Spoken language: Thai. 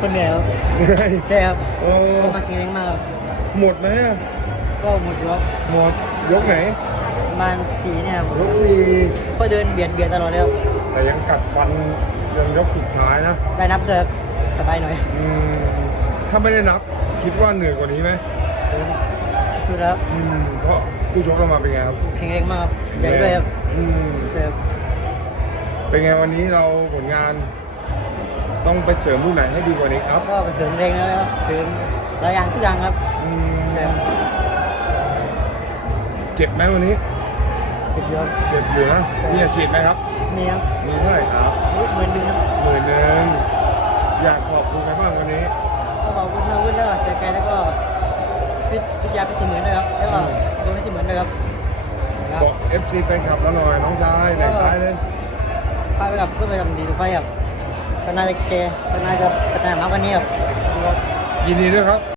คนเหนื่อยครับเหนื่อยใช่ครับโอ้ก็มาทิ้งแรงมากครับหมดไหมอะก็หมดยกหมดยกไหนประมาณสี่เนี่ยครับยกสี่ก็เดินเบียดเบียดตลอดเลยครับแต่ยังกัดฟันจนยกสุดท้ายนะได้นับเลยครับสบายหน่อยอืมถ้าไม่ได้นับคิดว่าเหนื่อยกว่านี้ไหมสุดแล้วครับอืมเพราะผู้ชกเรามาเป็นไงครับแข็งแรงมากครับใหญ่ด้วยครับอืมใช่ครับเป็นไงวันนี้เราผลงาน ต้องไปเสริมลูกไหนให้ดีกว่านี้ครับก็ไปเสริมแรงแล้วก็เสริมหลายอย่างทุกอย่างครับอืมใช่ครับเจ็บไหมวันนี้ สุดยอดเจ็บอยู่นะมีอาชีพไหมครับ นี่ครับมีเท่าไหร่ครับเหมือนดึงครับหมื่นหนึ่งอยากขอบคุณใครบ้างวันนี้ ก็ขอบคุณทางวุ้นแล้วก็เสียใจแล้วก็พิพิจารณาพิธีเหมือนด้วยครับแล้วก็โดนพิธีเหมือนด้วยครับครับ บอก FC แฟนคลับเราหน่อยน้องชายแหล่งท้ายเลยพาไปกับเพื่อนไปทำดีทุกไฟครับ พัฒนาจะเกพัฒนาจะพัฒนามาวันนี้ครับยินดีด้วยครับ